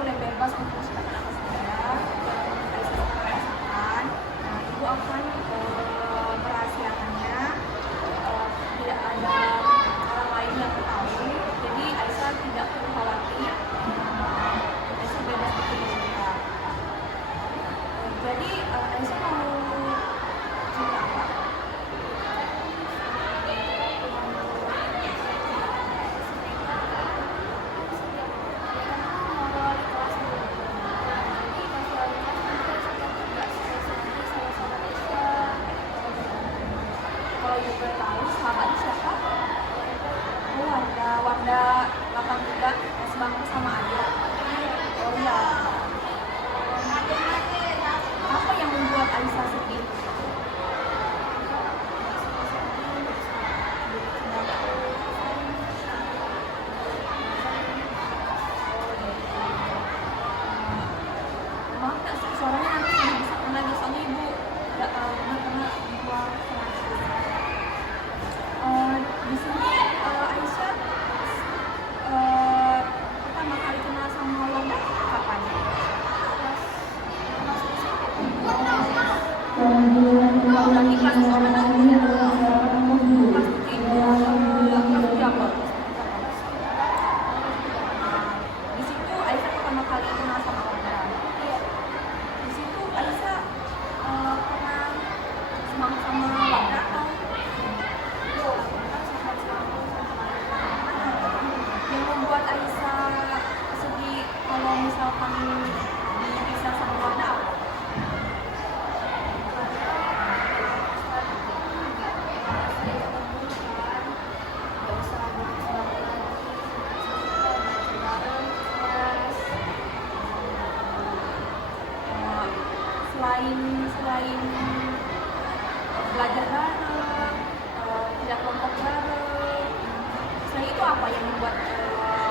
boleh bebas untuk menceritakan apa saja yang Aisyah rasakan. Nah, ibu akan merahasiakannya, tidak ada orang lain yang tahu. Jadi Aisyah tidak perlu khawatir. Aisyah bebas bercerita. Jadi Aisyah mau cerita apa? Kalau ibu boleh tahu sahabatnya siapa? Oh, Wanda 83 sebangku sama Adit. Oh iya. Apa yang membuat Aisyah sedih? Maaf nggak, suaranya nanti sudah bisa lagi soalnya ibu nggak karena keluar di sini. Aisyah pertama kali kenal sama Wanda kapan? Lagi kelas orang kelas berapa? Di situ Aisyah pertama kali kenal sama Wanda. Di situ Aisyah pernah semangat sama Wanda atau yang membuat Aisyah sedih kalau misalkan dipisah sama Wanda apa? Selain belajar bareng, tidak kelompok bareng, selain itu apa yang membuat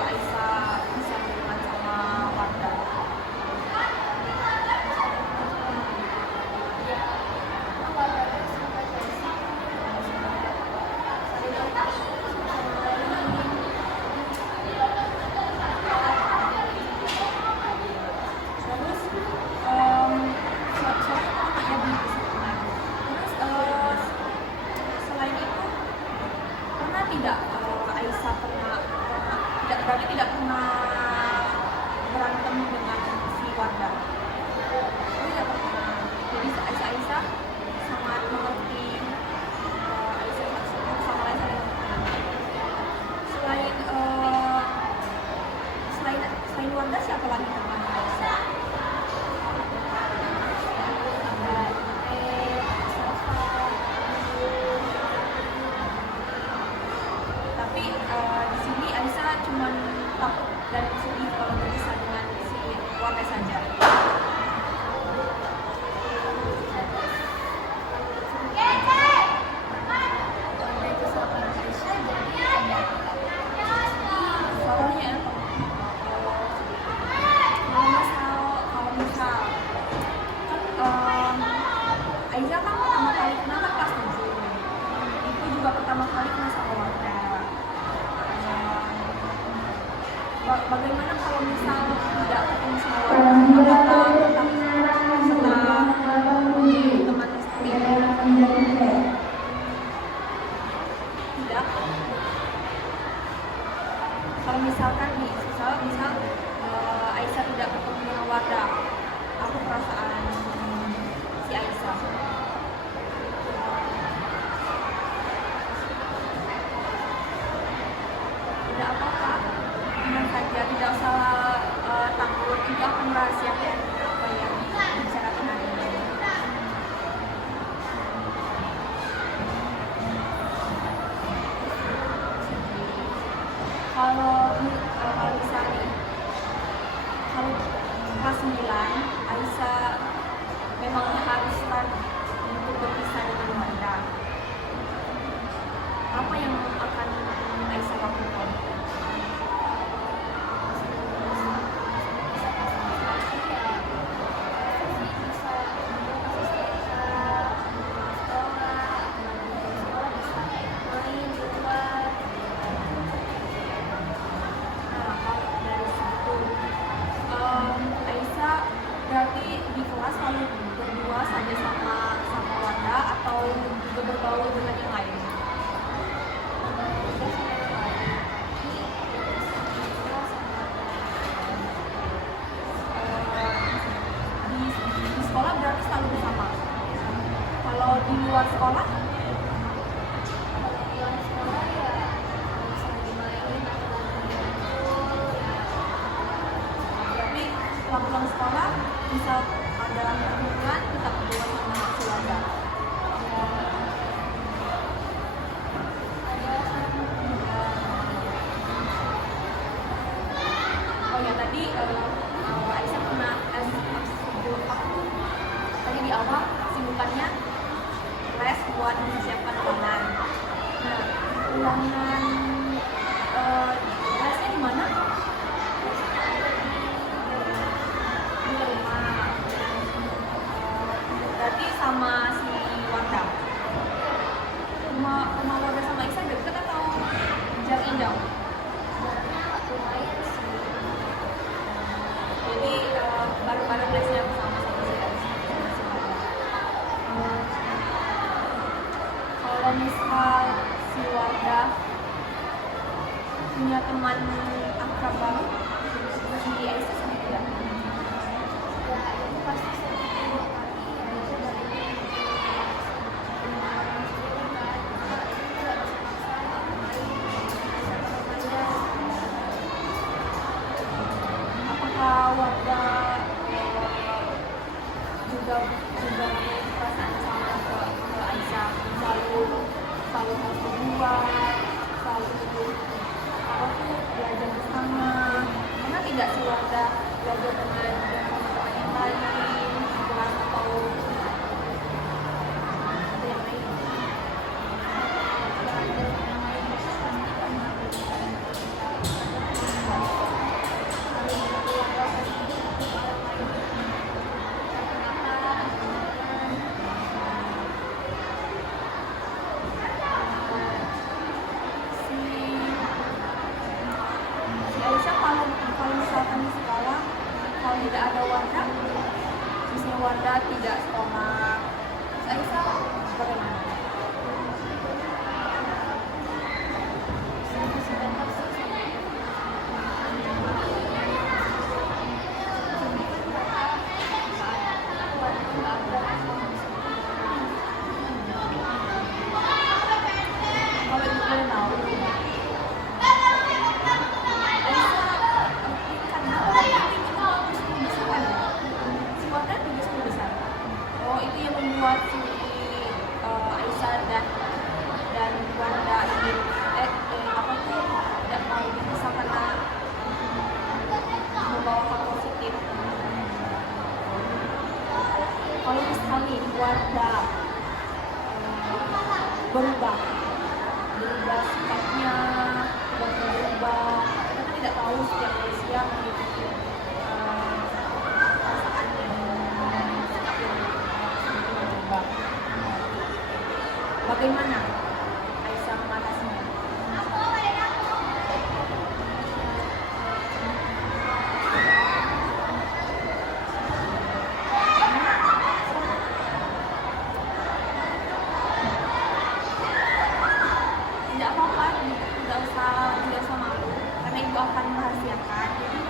Aisyah bisa berteman sama Wanda? Terus selain itu pernah tidak Aisyah berarti tidak pernah berantem dengan si Wanda? Oh iya pernah. Jadi Aisyah sangat mengerti, Aisyah sama lain saling mengerti. Selain Wanda siapa lagi teman Aisyah? Tapi di sini Aisyah cuma takut dan sedih kalau berpisah dengan si Wanda saja. Soalnya kalau misal kan Aisyah kan pertama kali kenal kan kelas 7. Itu juga pertama kali kenal sama Wanda. Bagaimana kalau misal tidak ketemu sama Wanda? Apakah tetap setelah teman SD? Tidak. Kalau misalkan misal Aisyah tidak ketemu dengan Wanda, apa perasaan si Aisyah? Tidak apa-apa, tenang saja, tidak usah takut. Itu akan merahasiakan apa yang dibicarakan hari ini. Kalau misalnya kalau kelas 9 Aisyah memang harus untuk berpisah dengan Wanda, apa yang akan Aisyah lakukan? luar sekolah? Kalau di luar sekolah ya misalnya dimainin atau ngumpul ya. Berarti setelah pulang sekolah misal ada pertemuan tetap berdua sama keluarga. Ada sama juga. Oh ya tadi Aisyah pernah sebelum aku tadi di awal kesibukannya les buat mempersiapkan ulangan. Nah, ulangan lesnya di mana? Di rumah. Berarti sama si Wardah. Rumah Wardah sama Aisyah deket atau jaraknya jauh? Jaraknya lumayan sih. Jadi bareng-bareng lesnya bersama sama si Aisyah. Kalau misal si Wardah punya teman akrab baru, si Aisyah sendiri tidak. Ya itu pasti sering kali ya dari Apakah Wardah juga punya perasaan sama ke Aisyah, selalu harus berdua, selalu apa tuh belajar bersama. Pernah tidak si Wardah belajar dengan teman-teman yang lain, kelas atau ada yang lain? Si Aisyah kalau misalkan di sekolah kalau tidak ada Wardah, misalnya Wardah tidak sekolah, terus Aisyah bagaimana? Kalau ibu boleh tahu, karena orangnya ingin mau sepuluh besar kan? Si Wardah juga 10 besar. Oh itu yang membuat si Aisyah dan Wardah ingin apa tuh tidak mau dipisah karena membawa hal positif. Kalau misalnya Wardah berubah sikapnya, berubah, kita tidak tahu setiap manusia memiliki perasaan dan sikap yang berubah. Bagaimana Aisyah mengatasinya? Tidak apa-apa, tidak usah malu karena itu akan merahasiakan. Jadi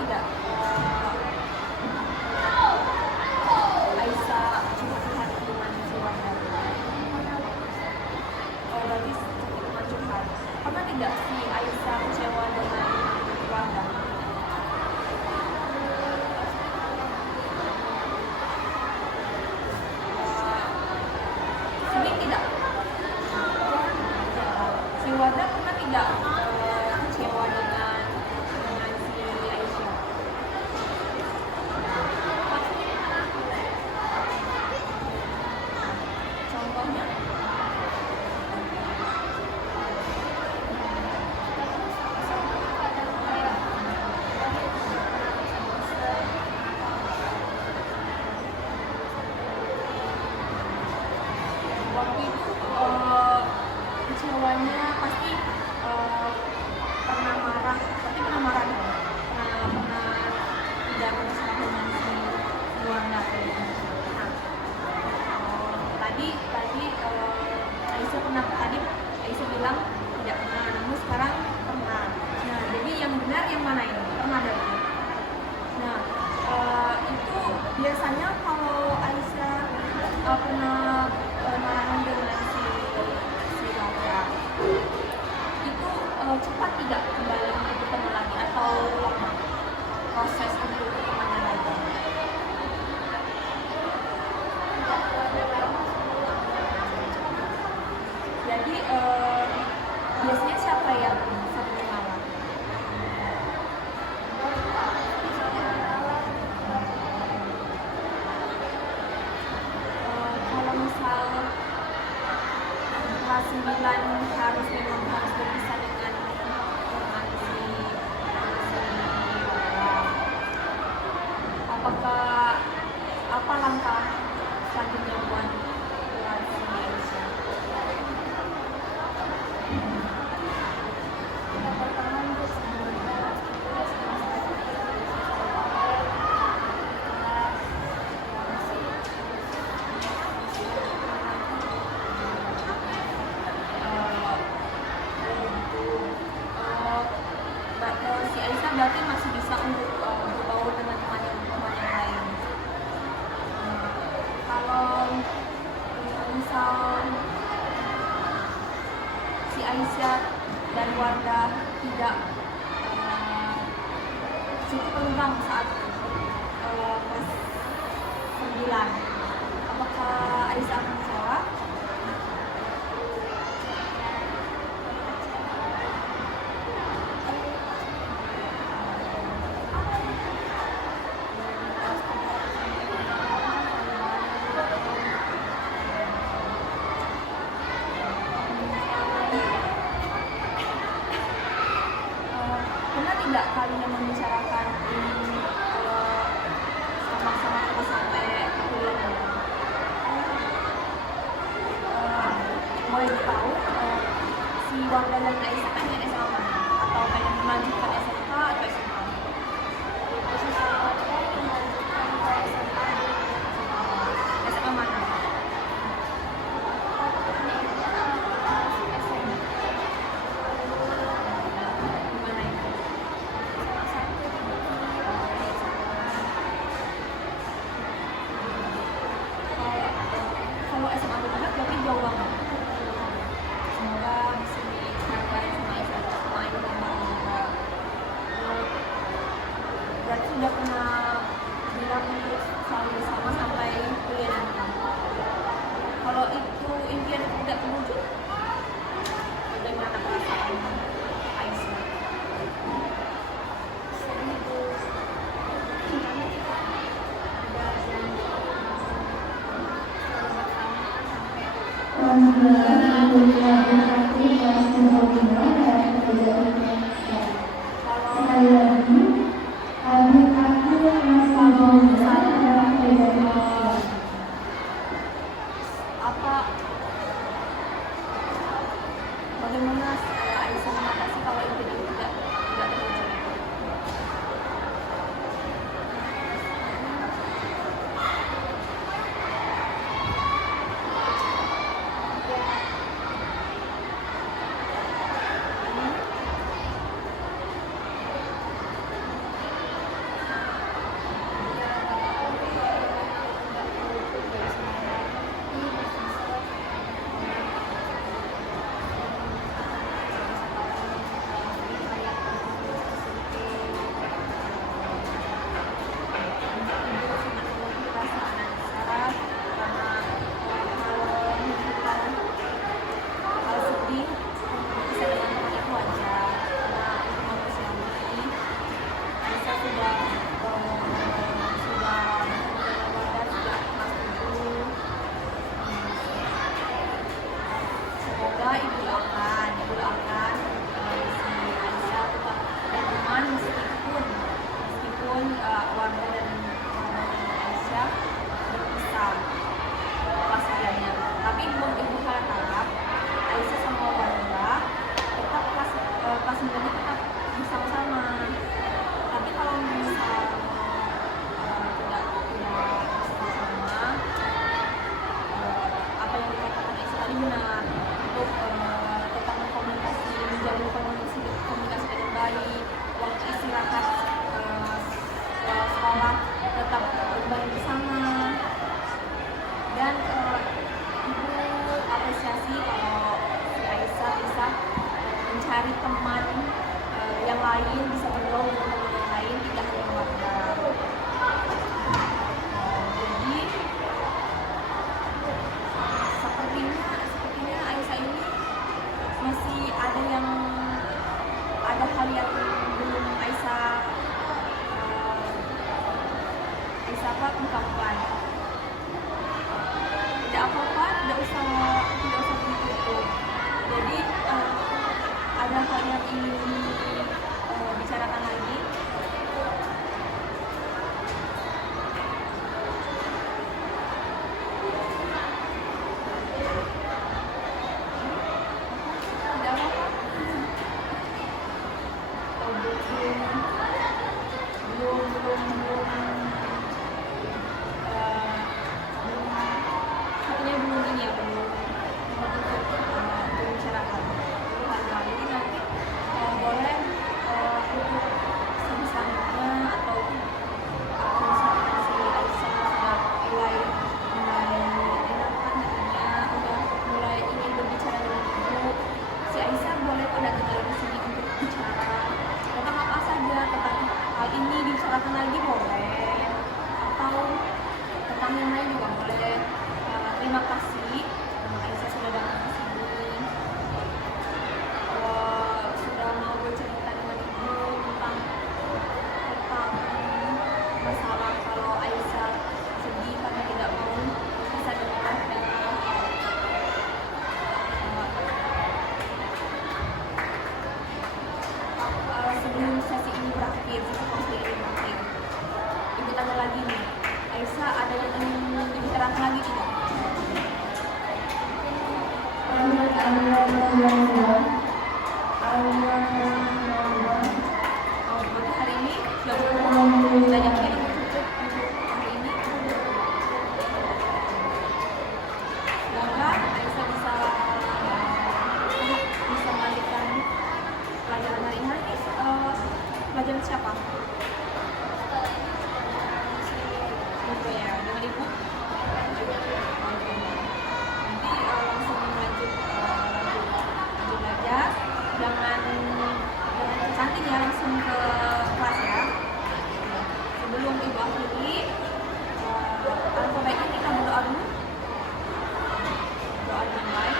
tidak Aisyah cukup hati dengan si Wanda? Oh, berarti cukup curhat. Pernah tidak si Aisyah kecewa dengan Wanda? Sering tidak? Si Wanda pernah tidak kecewa dengan si Aisyah? Contohnya? Waktu itu kecewanya pasti pernah marah, tapi pernah marah dong. Pernah tidak bersuka dengan si Wanda. Nah, tadi Aisyah bilang tidak pernah, namun sekarang pernah. Nah, jadi yang benar yang mana ini? Pernah dari. Nah, itu biasanya kalau Aisyah pernah marahan dengan si Wanda, itu cepat tidak kembali bertemu lagi atau lama proses untuk bertemannya lagi? Jadi biasanya siapa yang satu mengalah? Kalau misal kelas 9 harus berpisah dengan si Wanda, apakah apa langkah selanjutnya buat si Aisyah? Si Aisyah berarti masih bisa untuk berbaur dengan teman yang lain. Kalau misal si Aisyah dan Wanda tidak cukup renggang saat kelas 9, apakah Aisyah akan kecewa? Pernah tidak kalian membicarakan ini sama-sama terus sampai kuliah? Boleh tahu si Wanda dan Aisyah kan yang SMA mana? Atau pengen melanjutkan SMK atau SMA? SMA mana? Gimana itu? Kalau SMA benar berarti jauh banget. Semoga bisa dicapai sama Aisyah juga. Berarti sudah pernah bilang untuk selalu bersama sampai kuliah nanti. Kalau itu impian tidak terwujud, bagaimana perasaan Aisyah? Bagaimana Aisyah mengatasi kalau impian itu tidak terwujud? Oh, berarti hari ini sudah cukup, kita yakin cukup untuk hari ini. Semoga Aisyah bisa melanjutkan pelajaran hari ini. Pelajaran siapa? Ibu ya, dengan ibu. Nanti langsung lanjut belajar. Jangan cantik ya, langsung ke kelas ya. Sebelum ibu akhiri, alangkah baiknya kita berdoa dulu. Doa dengan baik.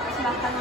Saya silahkan